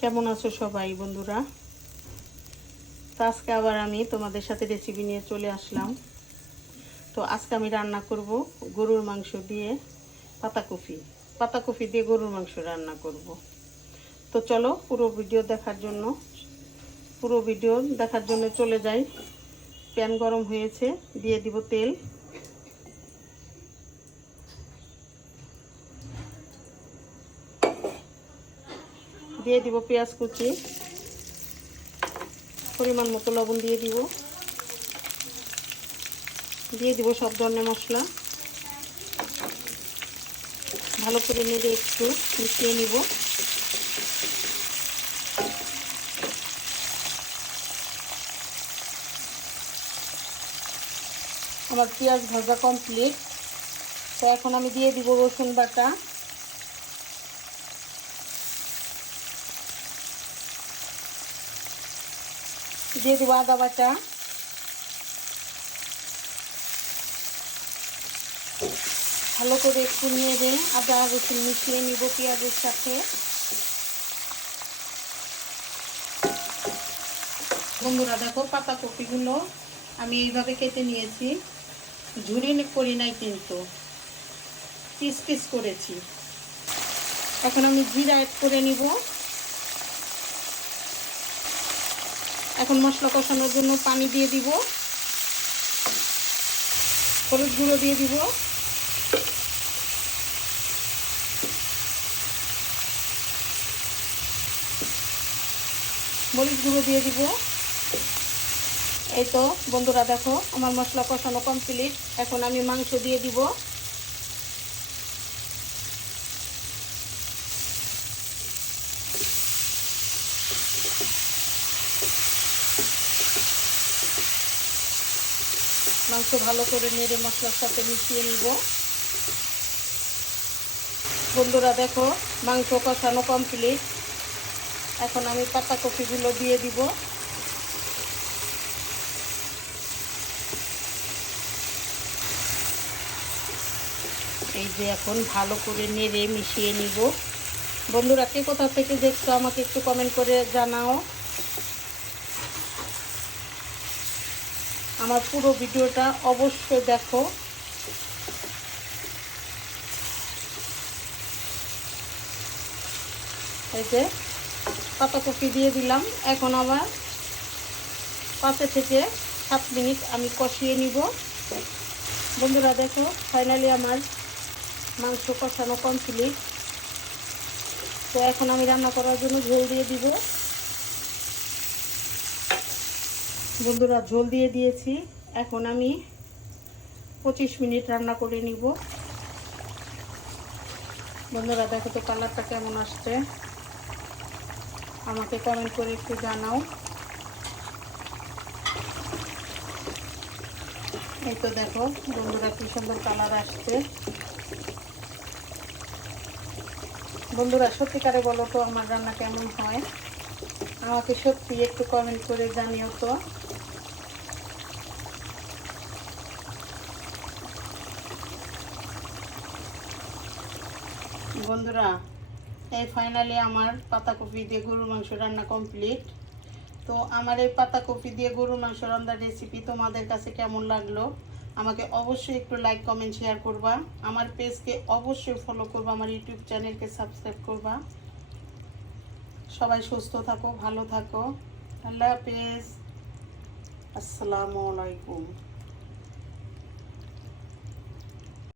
কেমন আছো সবাই বন্ধুরা? তো আজকে আবার আমি তোমাদের সাথে রেসিপি নিয়ে চলে আসলাম। তো আজকে আমি রান্না করব গরুর মাংস দিয়ে পাতাকপি দিয়ে গরুর মাংস রান্না করব। তো চলো পুরো ভিডিও দেখার জন্য চলে যাই। প্যান গরম হয়েছে, দিয়ে দিব তেল। দিয়ে দিব পেঁয়াজ কুচি, পরিমাণ মতো লবণ দিয়ে দিব সব ধরনের মশলা। ভালো করে নেড়ে একটু মিশিয়ে নিব। আমার পেঁয়াজ ভাজা কমপ্লিট। তো এখন আমি দিয়ে দিব রসুন বাটা, দিয়ে দিব আদা বাটা, ভালো করে একটু নেড়ে আদা রসুন মিশিয়ে নিব পেঁয়াজের সাথে। বন্ধুরা দেখো, পাতাকপিগুলো আমি এইভাবে কেটে নিয়েছি, ঝুরি করি নাই কিন্তু পিস পিস করেছি। এখন আমি জিরা অ্যাড করে নিব। এখন মশলা কষানোর জন্য পানি দিয়ে দিব, হলুদ গুঁড়ো দিয়ে দিব, মরিচ গুঁড়ো দিয়ে দিব। এই তো বন্ধুরা দেখো, আমার মশলা কষানো কমপ্লিট। এখন আমি মাংস দিয়ে দিব। মাংস ভালো করে নেড়ে মশলার সাথে মিশিয়ে নিব। বন্ধুরা দেখো, মাংস কষানো কমপ্লিট। এখন আমি পাতাকপিগুলো দিয়ে দিব। এই যে এখন ভালো করে নেড়ে মিশিয়ে নিব। বন্ধুরা কে কোথা থেকে দেখছো আমাকে একটু কমেন্ট করে জানাও। আমার পুরো ভিডিওটা অবশ্যই দেখো। এই যে পাতাকপি দিয়ে দিলাম। এখন আবার 5 থেকে 7 মিনিট আমি কষিয়ে নিব। বন্ধুরা দেখো, ফাইনালি আমার মাংস কষানো কমপ্লিট। তো এখন আমি রান্না করার জন্য ঝোল দিয়ে দিব। বন্ধুরা ঝোল দিয়ে দিয়েছি। এখন আমি 25 মিনিট রান্না করে নিব। বন্ধুরা দেখো তো কালারটা কেমন আসছে, আমাকে কমেন্ট করে একটু জানাও। এই তো দেখো বন্ধুরা কি সুন্দর কালার আসছে। বন্ধুরা সত্যিকারে বলো তো আমার রান্না কেমন হয়, আমাকে সত্যি একটু কমেন্ট করে জানিও তো। বন্ধুরা এই ফাইনালি আমার পাতাকপি দিয়ে গরুর মাংস রান্না কমপ্লিট। তো আমার এই পাতাকপি দিয়ে গরুর মাংস রান্নার রেসিপি তোমাদের কাছে কেমন লাগলো আমাকে অবশ্যই একটু লাইক কমেন্ট শেয়ার করবা। আমার পেজকে অবশ্যই ফলো করবা, আমার ইউটিউব চ্যানেলকে সাবস্ক্রাইব করবা। সবাই সুস্থ থাকো, ভালো থাকো। আল্লাহ হাফেজ, আসসালামু আলাইকুম।